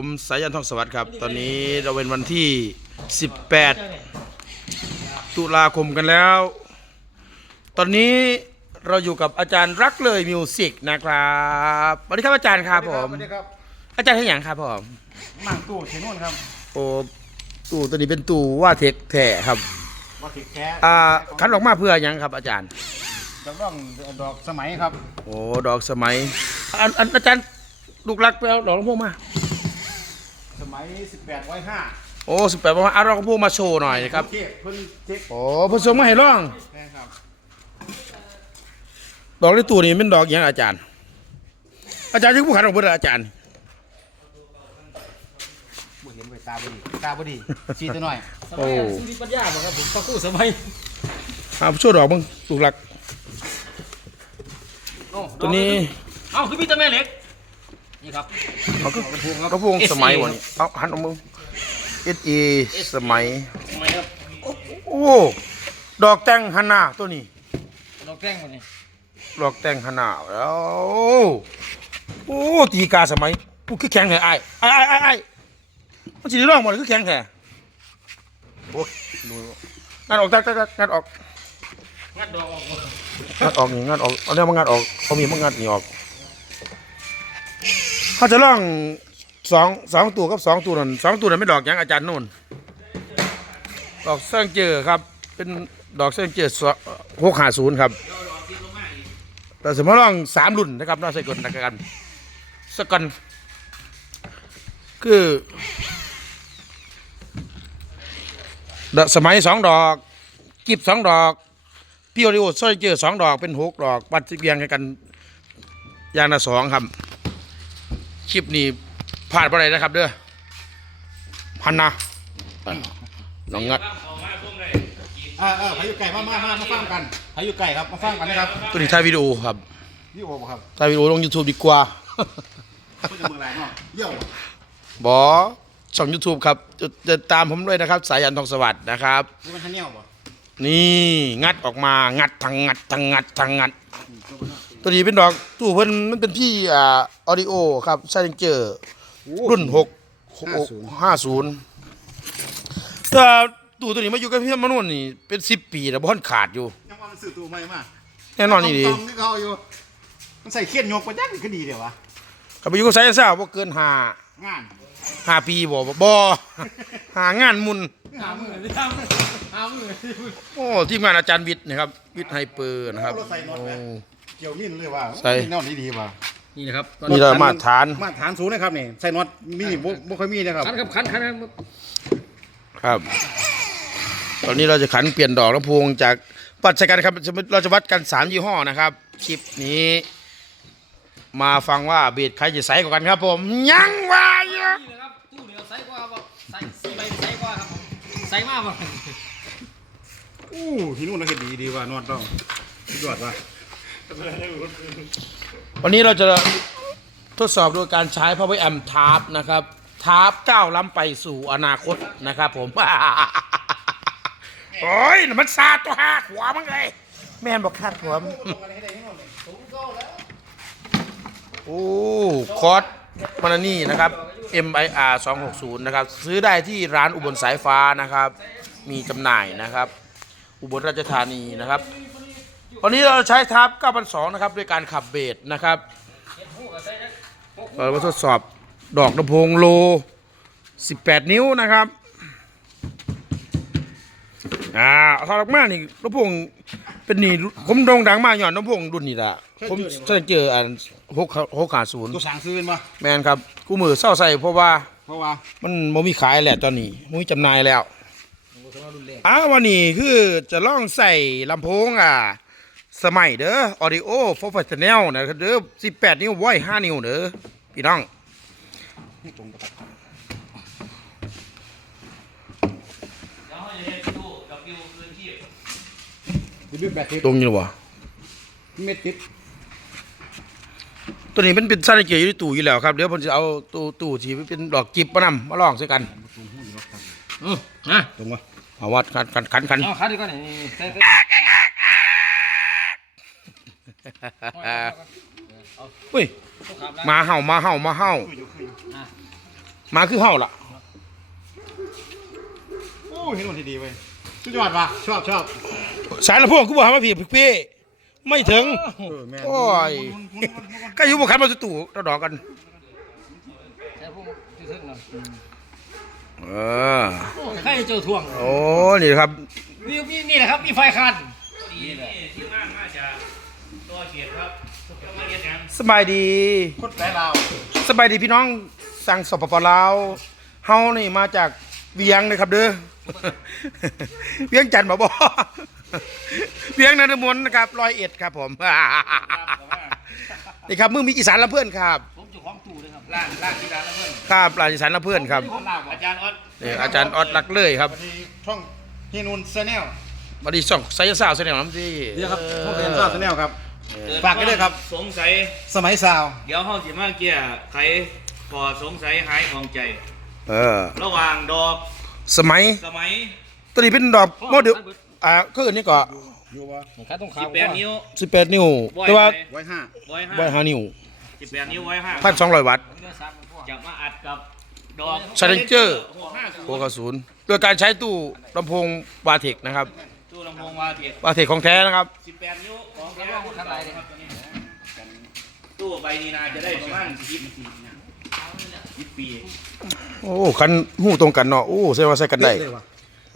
ผมสายันทองสวัสดิ์ครับ ตอนนี้เราเป็นวันที่ 18 ตุลาคมกันแล้ว ตอนนี้เราอยู่กับอาจารย์รักเลยมิวสิกนะครับสวัสดีครับอาจารย์ครับผมสวัสดีครับอาจารย์ที่อย่างครับผมมั่งตู้เชนวนครับ โอ้ตู้ตัวนี้เป็นตู้ว่าเทคแท้ครับวัตถุแท้อ่าคันออกมาเพื่อหยังครับ อาจารย์ดอกร่องดอกสมัยครับ โอ้ดอกสมัยอันอันอาจารย์ลูกรักไปเอาดอกลำโพงมาส มัย 18ไว้5โอ้สิบแปดประมาณเอาดอกลำโพงมาโชว์หน่อยนะครับเทพเพิ่นเจ๊กโอ้ผสมมาให้ร้องแพงครับดอกในตู้นี่เป็นดอกหยังอาจารย์ อาจารย์ยังผู้ขันออกเบอร์อาจารย์บ่เห็นไว้ตาบ่ดีตาบ่ดีชี้ตัวหน่อยโอ้สุริปัญญาบ่ครับผมฟังกู้สมัยเอาช่วยดอกมึงลูกหลักตัวนี้ เอ้าคือมีแต่แม่เหล็ก นี่ครับเอาก็กระพงสมัยวันนี้เอาหันเอามึงเอสเอสมัยทำไมครับโอ้ดอกแตงฮันนาตัวนี้ ดอกแกล้งมันนี่ดอกแตงฮันนาแล้วโอ้ตีกาสมัยกูคือแข็งแท้ไอ้ไอ้ไอ้ไอ้ไอ้มันสิได้ร้องหมดเลยคือแข็งแท้โอ้ยดูงานออกตัดตัดตัดงานออกงัดดอกออกหมดงัดออกนี่งัดออกเอาเนี้ยมันงัดออกเขามีมันงัดนี่ออก เขาจะล่องสองสองตัวกับสองตัวนั่นสองตัวนั่นไม่ดอกยังอาจารย์นู่นดอกเส้นเจอครับ เป็นดอกเส้นเจอหกห้าศูนย์ครับ แต่สมมติล่องสามรุ่นนะครับน่าใส่กลนักกันสกันคือดอกสมัยสองดอกกิบสองดอกพี่โอริโอซอยเจอสองดอกเป็นหกดอก ปัดสิเบียงกัน อย่างละสองครับ คลิปนี้พลาดไปไหนนะครับ เด้อพันนะน้องงัด เออเออพายุไก่มามามามาฟังกันพายุไก่ครับมาฟังกันนะครับตัวนี้ถ่ายวิดีโอครับพี่โอบ่ครับถ่ายวิดีโอลง YouTube ดีกว่าเพิ่นจะเมืองไรเนาะเยี่ยวบอช่อง YouTube ครับจะจะตามผมด้วยนะครับ สายันทองสวัสดิ์นะครับ นี่มันทันเนียวบ่นี่งัดออกมางัดทางงัดทางงัดทางงัด ตัวนี้เป็นดอกตู้เพิ่นมันเป็นพี่อ่าออดิโอครับไซเลนเจอร์รุ่นหกห้าศูนย์ถ้าตู้ตัวนี้มาอยู่กับพี่มนุ่นนี่เป็นสิบปีแล้วบ่อนขาดอยู่ยังว่ามันซื้อตัวใหม่มาแน่นอนนี่ดีตองๆนี่เขาอยู่มันใส่เขียนยกไปจักนี่ก็ดีเดี๋ยววะกับไปอยู่กับไซซ่าบ่เกินห้างานห้าปีบ่บ่หางานมุนหามือหามือหามือโอ้ทีมงานอาจารย์วิทย์นะครับวิทย์ไฮเปอร์นะครับเอารถใส่น็อตโอ้ไหม เกี่ยวนิ่นเลยว่าใส่นี่แนวนี้ดีว่ะนี่นะครับตอนนี่นี้เรามาตรฐาน มาตรฐานสูงนะครับนี่ใส่น็อตมีนี่บ่บ่ค่อยมีนะครับคันครับคันคันครับครับ ตอนนี้เราจะขันเปลี่ยนดอกลำโพงจากปัจจัยกันครับเราจะวัดกันสามยี่ห้อนะครับ คลิปนี้ มาฟังว่าเบสใครจะใสกว่ากันครับ ผมยังว่าอยู่นี่นะครับตู้เดียวใส่กว่าครับใส่สี่ใบใส่กว่าครับใส่มากบ่อู้ที่นู่นเราเห็นดีดีว่านอตเราสุดยอดว่ะ วันนี้เราจะทดสอบโดยการใช้ power amp ทาร์ปนะครับทาร์ปก้าวล้ำไปสู่อนาคตนะครับผม โอ้ยมันซาตัวหักหัวมันเลยแม่นบอกคาดหัวมันโอ้คอร์สมันอันนี่นะครับ MIR 260 นะครับ ซื้อได้ที่ร้านอุบลสายฟ้านะครับ มีจำหน่ายนะครับ อุบลราชธานีนะครับ วันนี้เราใช้ทับ9,200นะครับด้วยการขับเบสนะครับเรามาทดสอบดอกลำโพงโล 18 นิ้วนะครับอ่าถอดออกมานี่ลำโพงเป็นนี่ผมโด่งดังมากย้อนลำโพงรุ่นนี้ละผมเจอเจออันหกหกขาศูนย์ตัวสั่งซื้อเป็นปะแมนครับกูมือเศร้าใส่เพราะว่าเพราะว่ามันบ่มีขายแหละตอนนี้บ่มีจำหน่ายแล้วอ้าววันนี้คือจะลองใส่ลำโพงอะ สมัยเด้อ audio professional นะครับเด้อ18นิ้วไว้5นิ้วเด้อพี่น้องตรงกับเดี๋ยวให้ตู้กับปิวคืนที่ดิบแบบติดตรงอยู่บ่เม็ดติดตัวนี้มันเป็นซาลเกียร์อยู่ในตู้อยู่แล้วครับเดี๋ยวผมจะเอาตู้ตู้ที่เป็นดอกจิบมานำมาลองใส่กันอือนะตรงปะเอาวัดกันกันกันกันเอาคันดีกว่านี่ใส่ใส่ อุ้ยมาเห่ามาเห่ามาเห่ามาคือเฮาล่ะโอ้เห็นวันที่ดีเว้ยสุดยอดว่ะชอบชอบสายลำโพงกูบอกมาพี่พี่ไม่ถึงเออแม่นโอ้ยก็อยู่บ่คันมาสตู่ต่อดอกกันใช่พวกที่ทึกนะเออโอ้ใครเจ้าท่วง โอ้ นี่ครับนี่นี่นี่แหละครับ มีไฟคันนี่แหละ ที่นั่งน่าจะตัวเขียนครับจะมาเรียนยังสบายดีคนแปลลาวสบายดีพี่น้องสั่งสปปลาวเฮานี่มาจากเวียงนะครับ เด้อเวียงจันทน์บ่บ่เวียงนนทมนนะครับร้อยเอ็ดครับผมนี่ครับมึงมีอีสานละเพื่อนครับผมเจ้าของตู้เลยครับล่างล่างที่ร้านแล้วเพื่อนครับร้านอีสานละเพื่อนครับอาจารย์ออสนี่อาจารย์ออดลักเลยครับวันนี้ช่องฮีนูนแนลมาดีส่องไซส์สาวเสนอน้ำสิเดี๋ยวครับช่องเฮีนูนแนลครับ ฝากไว้ด้วยครับ สงสัย สมัยสาว เดี๋ยวห้องสิมาเกียร์ใครพอสงสัยหายของใจ เออ ระหว่างดอกสมัยสมัยตัวนี้เป็นดอกโมเดลอ่าก็อื่นนี่ก็อยู่วะนี่ครับต้องขาสิวบแปดนิ้ว18นิ้วบ่อยแต่ว่าไปไว้ห้าร้อยห้าไว้ห้านิ้วสิบแปดนิ้วร้อยห้าพันสองร้อยวัตต์เนื้อสัตว์มันพวกจะมาอัดกับดอก Challenger หกห้าศูโอ้นย์กระสุนโดยการใช้ตู้ลำโพงวาเทคนะครับ ตู้ลำโพงวาเทียวาเทคของแท้นะครับสิบแปดนิ้ว ของแล้แท้วก็ข้างในเลยตู้ใบนี้นาจะได้ประมาณยี่สิบยี่สิบปีโอ้คันหูตรงกันเนาะโอ้ใช่ว่าใส่กันได้เป๊ะเลยว่ะ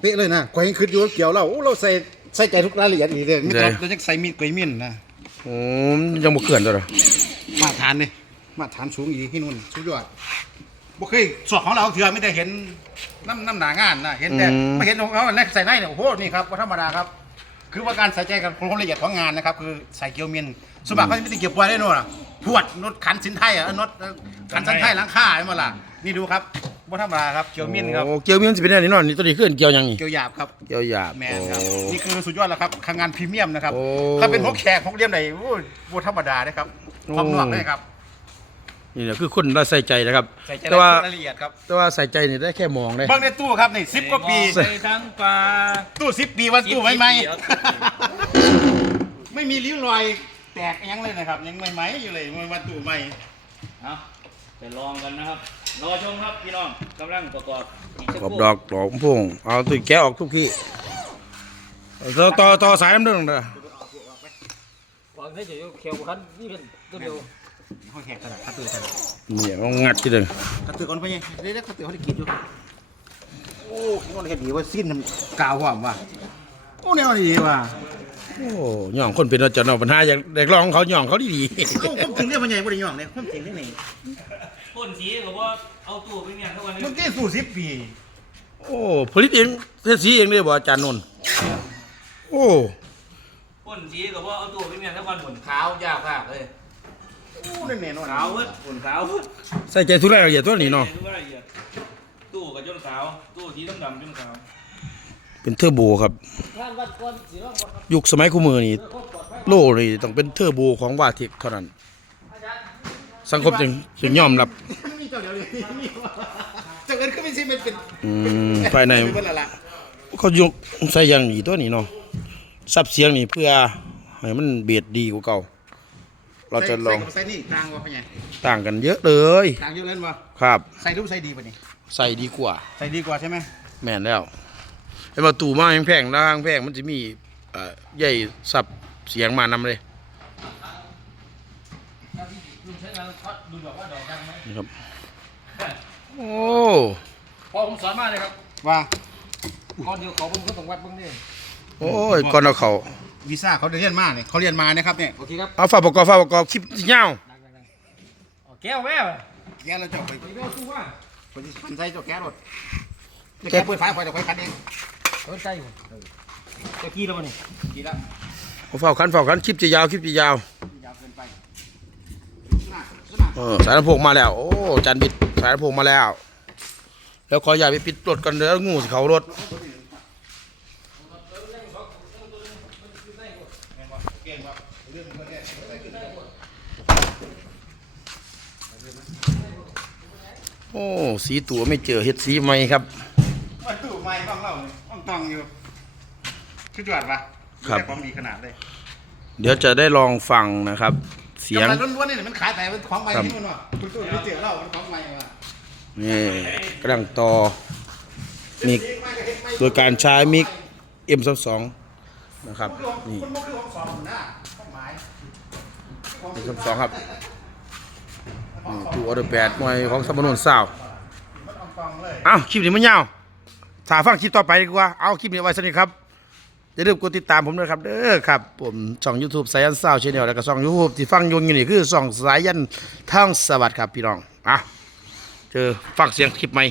เป๊ะเลยนะกวยยังคิดอยู่ว่าเกี่ยวเราโอ้เราใส่ใส่ใจทุกรายละเอียดอีกเลยไม่ใช่ต้องเราจะใส่มีดกวยมีดนะโอ้ยังบ่เขื่อนตัวเหรอมาตรฐานเลยมาตรฐานสูงอีกที่นู่นสุดยอดบ่เคยสอบของเราเถื่อไม่ได้เห็นน้ำน้ำหนางานนะเห็นแต่ไม่เห็นของเขาแรกใส่ในเนี่ยโอ้โหนี่ครับว่าธรรมดาครับ คือว่าการใส่ใจกับความละเอียดของงานนะครับ คือใส่เกียวเมียนสมบัติเขาจะไม่ได้เกี่ยวปวยได้โน่นอะพวดนดขันสินไทยอะเออนดขันสินไทยหล้างค่าใช่ไหมล่ะนี่ดูครับว่าธรรมดาครับเกียวเมียนครับโอ้เกี่ยวมีมันสิเป็นอันนี้เนาะนี่ตัวนี้ขึ้นเกี่ยวยังนี่เกียวหยาบครับเกี่ยวหยาบแมนครับโอ้ นี่คือสุดยอดแล้วครับทางงานพรีเมียมนะครับโอ้ ถ้าเป็นพวกแขกพวกเลี่ยมไหนโอ้ยบัธรรมดานะครับโอ้ความนวกเลยครับ นี่แหละคือคนเราใส่ใจนะครับ ใส่ใจแต่ว่ารายละเอียดครับแต่ว่าใส่ใจนี่ได้แค่มองเลย เบิ้งในตู้ครับนี่สิบกว่าปีใส่ทั้งปลา ตู้สิบปีวันตู้ไหมไหมสิบปีครับไม่มีริ้วรอยแตกยังเลยนะครับ ยังไม่ไหมอยู่เลยมันวันตู้ใหม่เอาไปลองกันนะครับ รอชมครับพี่น้องกำลังประกอบอีกสักรอบครู่ดอกดอกพุ่งเอาตุ้ยแกะออกทุกที่ต่อต่อต่อสายน้ำเด้งเด้อวางได้เฉยๆเขียวคันนี่เป็นตัวเดียว ห้องแขกกระดาษคัตเตอร์กระดาษเนี่ยเอางัดที่เด้งคัตเตอร์ก่อนไปยังเดี๋ยวคัตเตอร์เขาได้กินอยู่โอ้คิดว่าเห็นดีว่าสิ้นมันกาวหอมว่ะโอ้แนวดีว่ะโอ้ย่องคนเป็นอาจารย์เนาะปัญหาอยากเด็กร้องเขาย่องเขาดีเอ้าความจริงเรื่องมันใหญ่บ่ได้ย่องเลยความจริงเรื่องนี้พ่นสีก็ว่าเอาตู้ไปเมียนทุกวันนี้มันที่สู่สิบปีๆโอ้ผลิตเองเทศสีเองเลยบ่อาจารย์นนท์โอ้พ่นสีก็ว่าเอาตู้ไปเมียนทุกวันผลขาว ยากมากเลย โอ้แน่นอนขาวเว้ยผลขาวเว้ยใส่ใจทุกรายละเอียดตัวนี้เนาะทุกรายละเอียดตู้กับจนขาว ตู้สีดำดำๆจนขาวเป็นเทอร์โบครับงานวัดก่อนสิร้องวัดครับยุคสมัยคู่มือนี่เพื่อความปลอดภัยโลนี่ต้องเป็นเทอร์โบของวาเทคเท่านั้น สังคมจึงจึงยอมรับมีเจ้าเดียวเลยมีเจ้าเอิญก็ไม่ใช่มันเป็นอืมภายใน เป็นอะไรล่ะเขายกใส่อย่างนี้ตัวนี้เนาะซับเสียงนี่เพื่อให้มันเบียดดีกว่าเก่า เราจะลองใส่กับใส่นี่ต่างวะพ่อใหญ่ต่างกันเยอะเลย ต่างเยอะเล่นวะครับ ใส่รูปใส่ดีป่ะนี่ใส่ดีกว่า ใส่ดีกว่าใช่ไหมแม่นแล้วไอ้ประตูมาแพงๆล่างแพงมันจะมีเอ่อใหญ่สับเสียงมานำเลยลุงใช้งานพัดดูแบบว่าดอกดังไหมนี่ครับโอ้พอผมสอนมากเลยครับว่าก่อนเดียวเขาเพิ่งเขาต้องวัดเพิ่งนี่โอ้ยก่อนเอาเขา วีซ่าเขาเรียนมาเนี่ยเขาเรียนมานะครับเนี่ยโอเคครับเอาฝาประกอบฝาประกอบคลิปยาวดังดังดังเอาแก้วแม่ไปแกเราจะไปไปแก้วตู้ว่าคนที่พันใส่เจ้าแก๊สรถจะแก๊สเปิดไฟไฟเดี๋ยวไฟคันเองเออใจอยู่เจ้ากี้แล้วมันนี่กี่แล้วเอาเฝ้าคันเฝ้าคันคลิปจะยาวคลิปจะยาวยาวเกินไปสนาสนาเออสายลำโพงมาแล้ว โอ้จันบิดสายลำโพงมาแล้ว แล้วขออย่าไปปิดรถกันเด้องูสิเขารถ เก่งครับเรื่องมันเนี่ย โอ้สีตัวไม่เจอเฮ็ดสีใหม่ครับมันตู้ไม้บ้างเล่าเนี่ยต้องตองอยู่ชุดจวดปะครับแต่ความดีขนาดเลย เดี๋ยวจะได้ลองฟังนะครับ เสียงกำไรล้วนๆนี่มันขายแต่เป็นของใหม่ครับที่นู่นวะคุณตู้ไม่เจอเล่ามันของใหม่ว่ะนี่กำลังต่อมิกโดยการใช้มิก M22 นะครับนี่มันบ่คือของสองนะความหมาย M22 ครับ นี่ตู้ออเดอร์แปดมวยของสมนุนสาวเอ้าคลิปนี้มันยาวถ้าฟังคลิปต่อไปดีกว่า เอาคลิปนี้ไว้สนิทครับ อย่าลืมกดติดตามผมด้วยครับ เด้อครับ ผมช่อง YouTube สายันสาวชาแนลแล้วก็ช่อง YouTube ที่ฟังยงอยู่นี่คือช่องสายันทางสวัสดิ์ครับพี่น้อง อะ เจอฟังเสียงคลิปใหม่